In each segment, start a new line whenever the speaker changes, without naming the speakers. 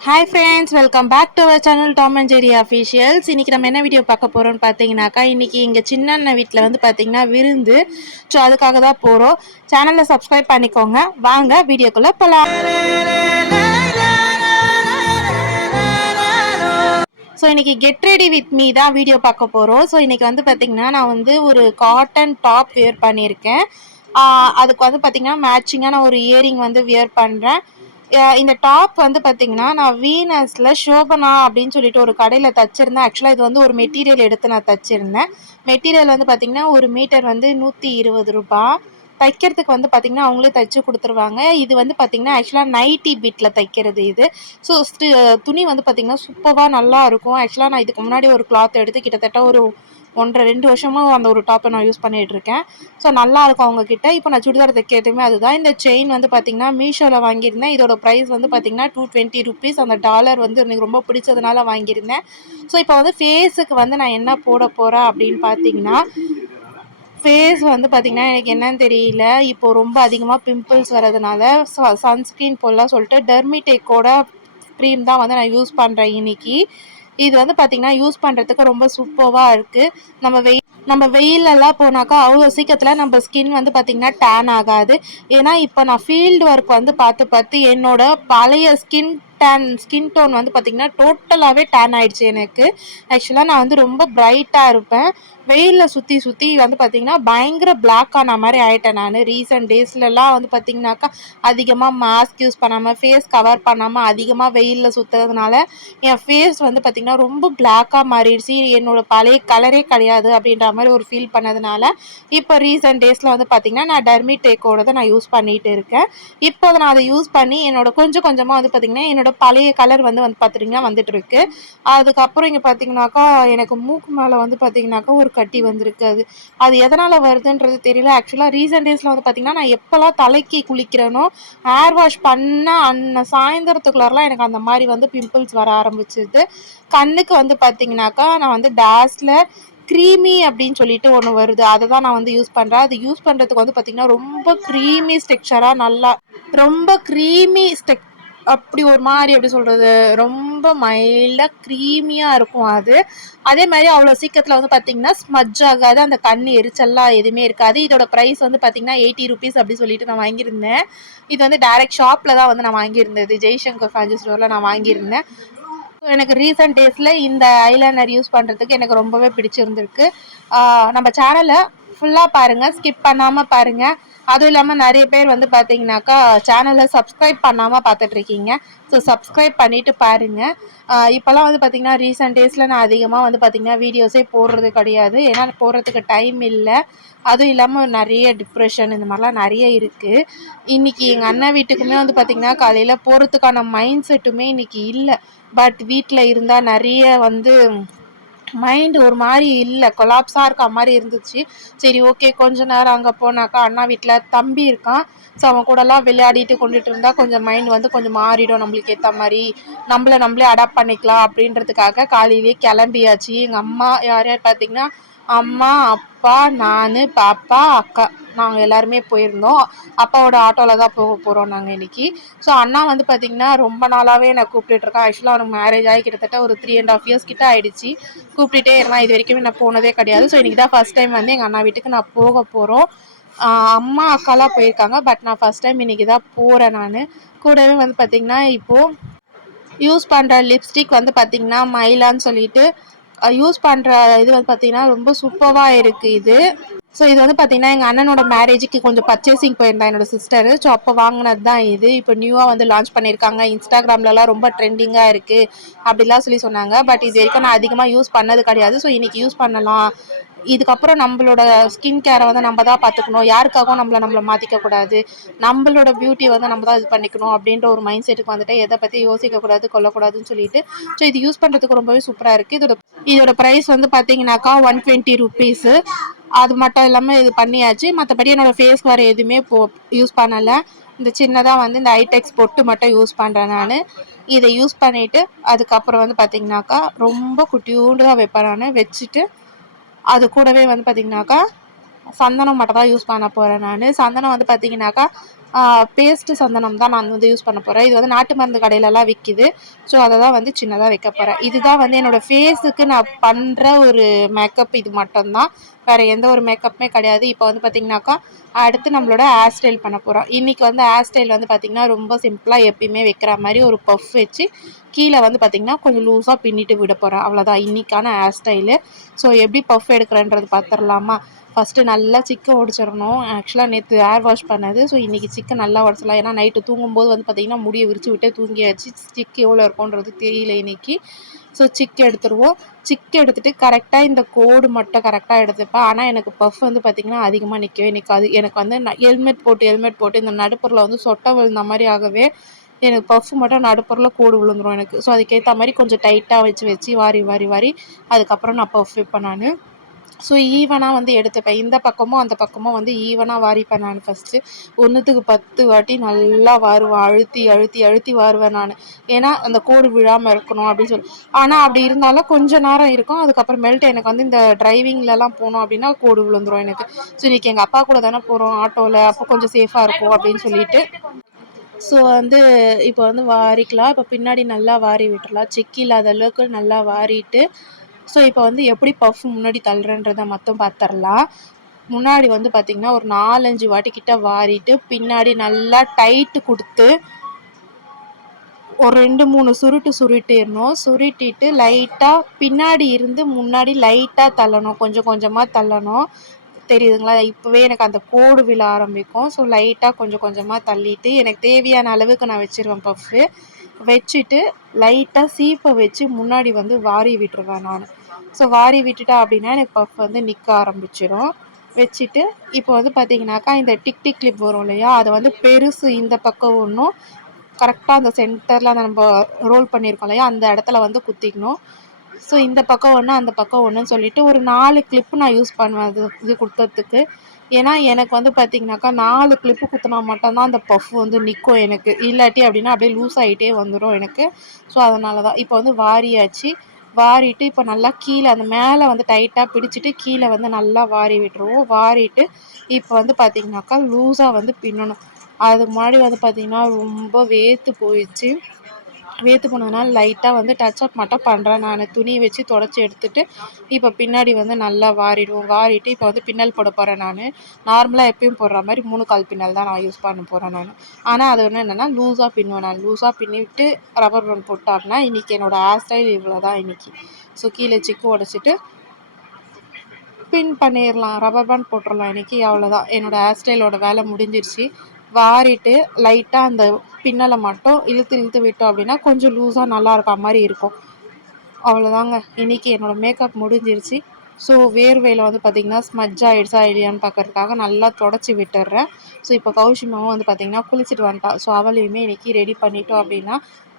Hi friends welcome back to our channel Tom and Jerry officials இன்றைக்கி நம்ம என்ன video பார்க்க போகிறோம்னு பார்த்தீங்கன்னாக்கா இன்றைக்கி இங்கே சின்ன வீட்டில் வந்து பார்த்தீங்கன்னா விருந்து. ஸோ அதுக்காக தான் போகிறோம் சேனலை சப்ஸ்கிரைப் பண்ணிக்கோங்க. வாங்க வீடியோக்குள்ளே போகலாம் ஸோ இன்றைக்கி கெட் ரெடி வித் மீ தான் வீடியோ பார்க்க போகிறோம் ஸோ இன்றைக்கி வந்து பார்த்திங்கன்னா நான் வந்து ஒரு காட்டன் டாப் வியர் பண்ணியிருக்கேன். அதுக்கு வந்து பார்த்திங்கன்னா மேட்சிங்காக நான் ஒரு இயரிங் வந்து வியர் பண்ணுறேன் இந்த டாப் வந்து பார்த்தீங்கன்னா நான் வீனஸில் ஷோபனா அப்படின்னு சொல்லிட்டு ஒரு கடையில் தச்சிருந்தேன். ஆக்சுவலாக இது வந்து ஒரு மெட்டீரியல் எடுத்து நான் தச்சிருந்தேன். மெட்டீரியல் வந்து பார்த்திங்கன்னா ஒரு மீட்டர் வந்து நூற்றி இருபது ரூபாய் தைக்கிறதுக்கு வந்து பார்த்திங்கன்னா அவங்களே தைச்சு கொடுத்துருவாங்க. இது வந்து பார்த்திங்கன்னா ஆக்சுவலாக நைட்டி பிட்டில் தைக்கிறது இது. ஸோ துணி வந்து பார்த்திங்கன்னா சூப்பராக நல்லா இருக்கும். ஆக்சுவலாக நான் இதுக்கு முன்னாடி ஒரு கிளாத் எடுத்து கிட்டத்தட்ட ஒரு ஒன்றரை ரெண்டு வருஷமும் அந்த ஒரு டாப்பை நான் யூஸ் பண்ணிகிட்டு இருக்கேன். ஸோ நல்லா இருக்கும் இப்போ நான் சுடிதார் தைக்கிறதுமே அதுதான். இந்த செயின் வந்து பார்த்திங்கன்னா மீஷோவில் வாங்கியிருந்தேன். இதோட ப்ரைஸ் வந்து பார்த்திங்கன்னா டூ டுவெண்ட்டி ருபீஸ் அந்த டாலர் வந்து எனக்கு ரொம்ப பிடிச்சதுனால வாங்கியிருந்தேன். ஸோ இப்போ வந்து ஃபேஸுக்கு வந்து நான் என்ன போட போகிறேன் அப்படின்னு பார்த்தீங்கன்னா ஃபேஸ் வந்து பார்த்திங்கன்னா எனக்கு என்னன்னு தெரியல. இப்போ ரொம்ப அதிகமாக பிம்பிள்ஸ் வரதுனால சன்ஸ்க்ரீன் போடலாம் சொல்லிட்டு டெர்மிடேக்கோட க்ரீம் தான் வந்து நான் யூஸ் பண்ணுறேன் இன்னைக்கு. இது வந்து பார்த்திங்கன்னா யூஸ் பண்ணுறதுக்கு ரொம்ப சூப்பராக இருக்குது நம்ம வெயில் நம்ம வெயிலெல்லாம் போனாக்கா அவ்வளோ சீக்கிரத்தில் நம்ம ஸ்கின் வந்து பார்த்திங்கன்னா டேன் ஆகாது. ஏன்னா இப்போ நான் ஃபீல்டு ஒர்க் வந்து பார்த்து பார்த்து என்னோட பழைய ஸ்கின் டேன் ஸ்கின் டோன் வந்து பார்த்திங்கன்னா டோட்டலாகவே டேன் ஆயிடுச்சு எனக்கு. ஆக்சுவலாக நான் வந்து ரொம்ப பிரைட்டாக இருப்பேன். வெயிலில் சுற்றி சுற்றி வந்து பார்த்திங்கன்னா பயங்கர பிளாக் ஆன மாதிரி ஆகிட்டேன் நான். ரீசெண்ட் டேஸ்லலாம் வந்து பார்த்திங்கனாக்கா அதிகமாக மாஸ்க் யூஸ் பண்ணாமல் ஃபேஸ் கவர் பண்ணாமல் அதிகமாக வெயிலில் சுற்றுறதுனால என் ஃபேஸ் வந்து பார்த்திங்கன்னா ரொம்ப பிளாக்காக மாறிடுச்சு. என்னோட பழைய கலரே கிடையாது அப்படின்ற மாதிரி ஒரு ஃபீல் பண்ணதுனால இப்போ ரீசெண்ட் டேஸில் வந்து பார்த்திங்கன்னா நான் டெர்மிடேக்கோட தான் நான் யூஸ் பண்ணிகிட்டு இருக்கேன். இப்போ நான் அதை யூஸ் பண்ணி என்னோட கொஞ்சம் கொஞ்சமாக வந்து பார்த்திங்கன்னா என்னோட பழைய கலர் வந்து வந்து பார்த்துட்டிங்கன்னா வந்துட்டு இருக்கு. அதுக்கப்புறம் இங்கே பார்த்தீங்கன்னாக்கா எனக்கு மூக்கு மேலே வந்து பார்த்தீங்கன்னாக்கா ஒரு கட்டி வந்திருக்கு. அது அது எதனால் வருதுன்றது தெரியல. ஆக்சுவலாக ரீசெண்ட் டேஸில் வந்து பார்த்திங்கன்னா நான் எப்போல்லாம் தலைக்கு குளிக்கிறேனோ ஹேர் வாஷ் பண்ண அன்ன சாயந்தரத்துக்குள்ளாரெலாம் எனக்கு அந்த மாதிரி வந்து பிம்பிள்ஸ் வர ஆரம்பிச்சிது. கண்ணுக்கு வந்து பார்த்தீங்கன்னாக்கா நான் வந்து டேஸில் க்ரீமி அப்படின்னு சொல்லிட்டு ஒன்று வருது. அதை தான் நான் வந்து யூஸ் பண்ணுறேன் அது யூஸ் பண்ணுறதுக்கு வந்து பார்த்திங்கன்னா ரொம்ப க்ரீமி ஸ்ட்ரக்சராக நல்லா ரொம்ப க்ரீமி ஸ்டெக் அப்படி ஒரு மாதிரி எப்படி சொல்கிறது ரொம்ப மைல்டாக க்ரீமியாக இருக்கும் அது. அதே மாதிரி அவ்வளோ சீக்கிரத்தில் வந்து பார்த்திங்கன்னா ஸ்மஜ் ஆகாது அந்த கண் எரிச்சல்லாம் எதுவுமே இருக்காது. இதோட ப்ரைஸ் வந்து பார்த்திங்கன்னா எயிட்டி ருபீஸ் அப்படி சொல்லிட்டு நான் வாங்கியிருந்தேன். இது வந்து டேரெக்ட் ஷாப்பில் தான் வந்து நான் வாங்கியிருந்தது. ஜெய்சங்கர் ஃபேன்சி ஸ்டோரில் நான் வாங்கியிருந்தேன். ஸோ எனக்கு ரீசெண்ட் டேஸில் இந்த ஐலைனர் யூஸ் பண்ணுறதுக்கு எனக்கு ரொம்பவே பிடிச்சிருந்துருக்கு. நம்ம சேனலை ஃபுல்லாக பாருங்கள் ஸ்கிப் பண்ணாமல் பாருங்கள் அதுவும் இல்லாமல் நிறைய பேர் வந்து பார்த்தீங்கன்னாக்கா சேனலை சப்ஸ்கிரைப் பண்ணாமல் பார்த்துட்ருக்கீங்க ஸோ சப்ஸ்கிரைப் பண்ணிவிட்டு பாருங்கள் இப்போல்லாம் வந்து பார்த்திங்கன்னா ரீசெண்ட் டேஸில் நான் அதிகமாக வந்து பார்த்திங்கன்னா வீடியோஸே போடுறது கிடையாது. ஏன்னா போடுறதுக்கு டைம் இல்லை. அதுவும் இல்லாமல் நிறைய டிப்ரெஷன் இந்த மாதிரிலாம் நிறைய இருக்குது இன்றைக்கி எங்கள் அண்ணன் வீட்டுக்குமே வந்து பார்த்திங்கன்னா காலையில் போகிறதுக்கான மைண்ட் செட்டுமே இன்றைக்கி இல்லை. பட் வீட்டில் இருந்தால் நிறைய வந்து மைண்டு ஒரு மாதிரி இல்லை கொலாப்ஸாக இருக்க மாதிரி இருந்துச்சு. சரி ஓகே கொஞ்ச நேரம் அங்கே போனாக்கா அண்ணா வீட்டில் தம்பி இருக்கான். ஸோ அவன் கூடலாம் விளையாடிட்டு கொண்டுட்டு இருந்தால் கொஞ்சம் மைண்ட் வந்து கொஞ்சம் மாறிடும். நம்மளுக்கு ஏற்ற மாதிரி நம்மளை நம்மளே அடாப்ட் பண்ணிக்கலாம் அப்படின்றதுக்காக காலையிலேயே கிளம்பியாச்சு. எங்கள் அம்மா யார் யார் பார்த்தீங்கன்னா அம்மா அப்பா நான் பாப்பா அக்கா. நாங்கள் எல்லாருமே போயிருந்தோம். அப்பாவோட ஆட்டோவில் தான் போக போகிறோம் நாங்கள் இன்றைக்கி ஸோ அண்ணா வந்து பார்த்திங்கன்னா ரொம்ப நாளாகவே நான் கூப்பிட்டுருக்கேன் ஆக்சுவலாக அவனுக்கு மேரேஜ் ஆகி கிட்டத்தட்ட ஒரு த்ரீ அண்ட் ஆஃப் இயர்ஸ் கிட்ட ஆகிடுச்சு கூப்பிட்டுட்டே இருந்தான். இது வரைக்கும் நான் போனதே கிடையாது. ஸோ இன்றைக்கி தான் ஃபஸ்ட் டைம் வந்து எங்கள் அண்ணா வீட்டுக்கு நான் போக போகிறோம் அம்மா அக்காலாம் போயிருக்காங்க. பட் நான் ஃபஸ்ட் டைம் இன்றைக்கி தான் போகிறேன் நான். கூடவே வந்து பார்த்திங்கன்னா இப்போது யூஸ் பண்ணுற லிப்ஸ்டிக் வந்து பார்த்திங்கன்னா மயிலான்னு சொல்லிட்டு யூஸ் பண்ணுற இது வந்து பார்த்தீங்கன்னா ரொம்ப சூப்பராக இருக்குது இது. ஸோ இது வந்து பார்த்தீங்கன்னா எங்கள் அண்ணனோட மேரேஜுக்கு கொஞ்சம் பர்ச்சேசிங் போயிருந்தேன் என்னோட சிஸ்டர் ஸோ அப்போ வாங்கினது தான் இது. இப்போ நியூவாக வந்து லான்ச் பண்ணியிருக்காங்க இன்ஸ்டாகிராம்லலாம் ரொம்ப ட்ரெண்டிங்காக இருக்குது அப்படிலாம் சொல்லி சொன்னாங்க. பட் இது வரைக்கும் நான் அதிகமாக யூஸ் பண்ணது கிடையாது. ஸோ இன்றைக்கி யூஸ் பண்ணலாம். இதுக்கப்புறம் நம்மளோட ஸ்கின் கேரை வந்து நம்ம தான் பார்த்துக்கணும். யாருக்காகவும் நம்மளை நம்மளை மாற்றிக்க கூடாது. நம்மளோட பியூட்டியை வந்து நம்ம தான் இது பண்ணிக்கணும் அப்படின்ற ஒரு மைண்ட் செட்டுக்கு வந்துட்டு எதை பற்றி யோசிக்கக்கூடாது கொல்லக்கூடாதுன்னு சொல்லிட்டு. ஸோ இது யூஸ் பண்ணுறதுக்கு ரொம்பவே சூப்பராக இருக்குது இதோட இதோட ப்ரைஸ் வந்து பார்த்தீங்கன்னாக்கா ஒன் டுவெண்ட்டி ருபீஸு அது மட்டும் இல்லாமல் இது பண்ணியாச்சு. மற்றபடி என்னோடய ஃபேஸ்க்கு வேறு எதுவுமே போ யூஸ் பண்ணலை. இந்த சின்னதாக வந்து இந்த ஐடெக்ஸ் பொட்டு மட்டும் யூஸ் பண்ணுறேன் நான். இதை யூஸ் பண்ணிவிட்டு அதுக்கப்புறம் வந்து பார்த்திங்கனாக்கா ரொம்ப குட்டியூண்டு தான் வைப்பேன் நான். வச்சுட்டு அது கூடவே வந்து பார்த்திங்கனாக்கா சந்தனம் மட்டும் தான் யூஸ் பண்ண போகிறேன் நான். சந்தனம் வந்து பார்த்திங்கனாக்கா பேஸ்ட்டு சந்தனம் தான் நான் வந்து யூஸ் பண்ண போகிறேன் இது வந்து நாட்டு மருந்து கடையிலலாம் விற்கிது ஸோ அதை தான் வந்து சின்னதாக வைக்க போகிறேன் இதுதான் வந்து என்னோடய ஃபேஸுக்கு நான் பண்ணுற ஒரு மேக்கப் இது மட்டும்தான். வேறு எந்த ஒரு மேக்கப்புமே கிடையாது. இப்போ வந்து பார்த்திங்கனாக்கா அடுத்து நம்மளோட ஹேர் ஸ்டைல் பண்ண போகிறோம் இன்றைக்கி வந்து ஹேர் ஸ்டைல் வந்து பார்த்திங்கன்னா ரொம்ப சிம்பிளாக எப்பயுமே வைக்கிற மாதிரி ஒரு பஃப் வச்சு கீழே வந்து பார்த்திங்கன்னா கொஞ்சம் லூஸாக பின்னிட்டு விட போகிறேன் அவ்வளோதான் இன்றைக்கான ஹேர் ஸ்டைலு ஸோ எப்படி பஃப் எடுக்கிறேன்றது பார்த்துடலாமா ஃபஸ்ட்டு நல்லா சிக்கன் உடச்சிடணும் ஆக்சுவலாக நேற்று ஏர் வாஷ் பண்ணது. ஸோ இன்றைக்கி சிக்கன் நல்லா உடச்சலாம் ஏன்னா நைட்டு தூங்கும்போது வந்து பார்த்திங்கன்னா முடியை விரித்து விட்டே தூங்கியாச்சு. சிக் எவ்வளோ இருக்கும்ன்றது தெரியல இன்றைக்கி ஸோ சிக் எடுத்துருவோம். சிக் எடுத்துகிட்டு கரெக்டாக இந்த கோடு மட்டும் கரெக்டாக எடுத்துப்பேன். ஆனால் எனக்கு பஃப் வந்து பார்த்திங்கன்னா அதிகமாக நிற்கவே நிற்காது எனக்கு வந்து ஹெல்மெட் போட்டு ஹெல்மெட் போட்டு இந்த நடுப்புறில் வந்து சொட்டை விழுந்த மாதிரி ஆகவே எனக்கு பஃப் மட்டும் நடுப்புறில் கோடு விழுந்துரும் எனக்கு. ஸோ அதுக்கேற்ற மாதிரி கொஞ்சம் டைட்டாக வச்சு வச்சு வாரி வாரி வாரி அதுக்கப்புறம் நான் பஃப் வைப்பேன் நான். ஸோ ஈவனாக வந்து எடுத்துப்பேன். இந்த பக்கமும் அந்த பக்கமும் வந்து ஈவனாக வாரிப்பேன் நான் ஃபஸ்ட்டு ஒன்றுத்துக்கு பத்து வாட்டி நல்லா வாருவேன். அழுத்தி அழுத்தி அழுத்தி வாருவேன் நான். ஏன்னா அந்த கோடு விழாமல் இருக்கணும் அப்படின்னு சொல்லி. ஆனால் அப்படி இருந்தாலும் கொஞ்சம் நேரம் இருக்கும். அதுக்கப்புறமேல்ட்டு எனக்கு வந்து இந்த டிரைவிங்லலாம் போனோம் அப்படின்னா கோடு விழுந்துரும் எனக்கு. ஸோ இன்றைக்கி எங்கள் அப்பா கூட தானே போகிறோம் ஆட்டோவில் அப்போ கொஞ்சம் சேஃபாக இருக்கும் அப்படின்னு சொல்லிட்டு. ஸோ வந்து இப்போ வந்து வாரிக்கலாம். இப்போ பின்னாடி நல்லா வாரி விட்டுறலாம். செக் இல்லாத அளவுக்கு நல்லா வாரிட்டு ஸோ இப்போ வந்து எப்படி பஃப் முன்னாடி தள்ளுறன்றதை மொத்தம் பார்த்துடலாம் முன்னாடி வந்து பார்த்திங்கன்னா ஒரு நாலஞ்சு வாட்டி கிட்ட வாரிட்டு பின்னாடி நல்லா டைட்டு கொடுத்து ஒரு ரெண்டு மூணு சுருட்டு சுருட்டிடணும் சுருட்டிட்டு லைட்டாக பின்னாடி இருந்து முன்னாடி லைட்டாக தள்ளணும். கொஞ்சம் கொஞ்சமாக தள்ளணும். தெரியுதுங்களா? இப்போவே எனக்கு அந்த கோடு விழ ஆரம்பிக்கும். ஸோ லைட்டாக கொஞ்சம் கொஞ்சமாக தள்ளிட்டு எனக்கு தேவையான அளவுக்கு நான் வச்சுருவேன் பஃப்பு வச்சுட்டு லைட்டாக சீப்பை வச்சு முன்னாடி வந்து வாரி விட்டுருவேன் நான். ஸோ வாரி விட்டுட்டா அப்படின்னா எனக்கு பஃப் வந்து நிற்க ஆரம்பிச்சிடும் வச்சுட்டு இப்போ வந்து பார்த்தீங்கன்னாக்கா இந்த டிக் டிக் கிளிப் வரும் இல்லையா? அதை வந்து பெருசு இந்த பக்கம் ஒன்றும் கரெக்டாக அந்த சென்டரில் நம்ம ரோல் பண்ணியிருக்கோம் இல்லையா? அந்த இடத்துல வந்து குத்திக்கணும். ஸோ இந்த பக்கம் ஒன்று அந்த பக்கம் ஒன்றுன்னு சொல்லிட்டு ஒரு நாலு கிளிப்பு நான் யூஸ் பண்ணுவேன் அது இது கொடுத்ததுக்கு ஏன்னா எனக்கு வந்து பார்த்தீங்கன்னாக்கா நாலு கிளிப்பு குத்தினா மட்டும்தான் அந்த பஃப் வந்து நிற்கும் எனக்கு. இல்லாட்டி அப்படின்னா அப்படியே லூஸ் ஆகிட்டே வந்துடும் எனக்கு. ஸோ அதனால தான் இப்போ வந்து வாரியாச்சு. வாரிட்டு இப்போ நல்லா கீழே அந்த மேலே வந்து டைட்டாக பிடிச்சிட்டு கீழே வந்து நல்லா வாரி விட்டுருவோம். வாரிட்டு இப்போ வந்து பார்த்திங்கனாக்கா லூஸாக வந்து பின்னணும். அதுக்கு முன்னாடி வந்து பார்த்திங்கன்னா ரொம்ப வேர்த்து போயிடுச்சு. வேர்த்து போனதுனால லைட்டாக வந்து டச் அப் மட்டும் பண்ணுறேன் நான் துணி வச்சு தொடச்சி எடுத்துகிட்டு இப்போ பின்னாடி வந்து நல்லா வாரிடுவோம். வாரிட்டு இப்போ வந்து பின்னல் போட போகிறேன் நான். நார்மலாக எப்பயும் போடுற மாதிரி மூணு கால் பின்னல் தான் நான் யூஸ் பண்ண போகிறேன் நான். ஆனால் அது வந்து என்னென்னா லூஸாக பின்னுவேன் நான். லூஸாக பின்னிவிட்டு ரப்பர் பேண்ட் போட்டாருன்னா இன்றைக்கி என்னோடய ஹேர் ஸ்டைல் இவ்வளோ தான் இன்றைக்கி ஸோ கீழே சிக்கு உடச்சிட்டு பின் பண்ணிடலாம் ரப்பர் பேண்ட் போட்டுடலாம் இன்றைக்கி அவ்வளோதான் என்னோடய ஹேர் ஸ்டைலோட வேலை முடிஞ்சிருச்சு. வாரிட்டு லைட்டாக அந்த பின்னலை மட்டும் இழுத்து இழுத்து விட்டோம் அப்படின்னா கொஞ்சம் லூஸாக நல்லா இருக்கா மாதிரி இருக்கும். அவ்வளோதாங்க இன்றைக்கி என்னோடய மேக்கப் முடிஞ்சிருச்சு. ஸோ வேர்வையில் வந்து பார்த்திங்கன்னா ஸ்மஜ் ஆகிடுச்சா இல்லையான்னு பார்க்கறதுக்காக நல்லா தொடச்சி விட்டுடுறேன். ஸோ இப்போ கௌஷிமாவும் வந்து பார்த்திங்கன்னா குளிச்சுட்டு வந்துட்டா. ஸோ அவளையுமே இன்றைக்கி ரெடி பண்ணிட்டோம் அப்படின்னா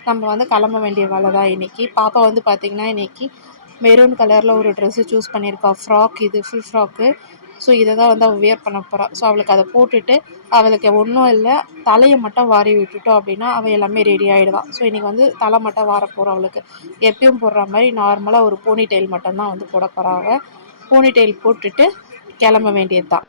நம்ம வந்து கிளம்ப வேண்டிய வேலை தான் இன்றைக்கி பாப்பா வந்து பார்த்திங்கன்னா இன்றைக்கி மெரூன் கலரில் ஒரு ட்ரெஸ்ஸு சூஸ் பண்ணியிருக்கா. ஃப்ராக் இது ஃபுல் ஃப்ராக்கு ஸோ இதை தான் வந்து அவள் வியர் பண்ண போகிறாள் ஸோ அவளுக்கு அதை போட்டுட்டு அவளுக்கு ஒன்றும் இல்லை தலையை மட்டும் வாரி விட்டுட்டோம் அப்படின்னா அவள் எல்லாமே ரெடி ஆகிடுதான் ஸோ இன்றைக்கி வந்து தலை மட்டும் வார போகிறோம் அவளுக்கு. எப்பயும் போடுற மாதிரி நார்மலாக ஒரு போனி டெயில் மட்டும்தான் வந்து போட போகிறாங்க போனி டெயில் போட்டுட்டு கிளம்ப வேண்டியது தான்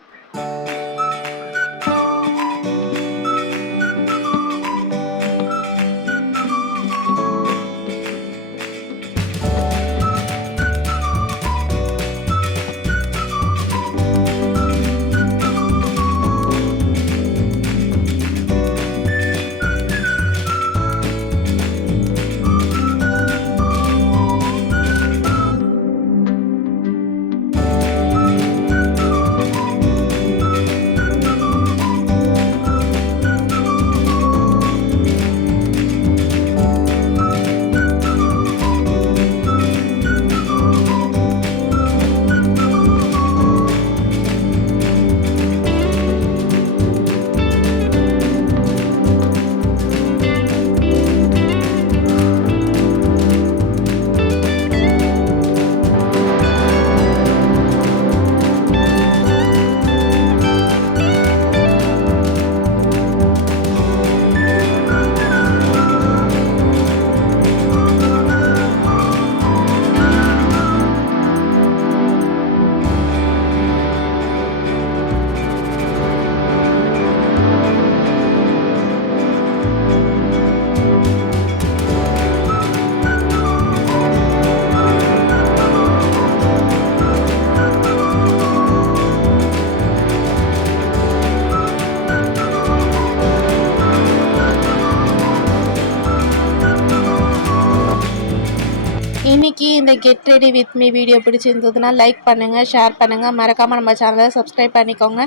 இன்னைக்கு இந்த get ready with me video பிடிச்சிருந்ததுன்னா லைக் பண்ணுங்கள் ஷேர் பண்ணுங்கள் மறக்காமல் நம்ம சேனலை சப்ஸ்கிரைப் பண்ணிக்கோங்க.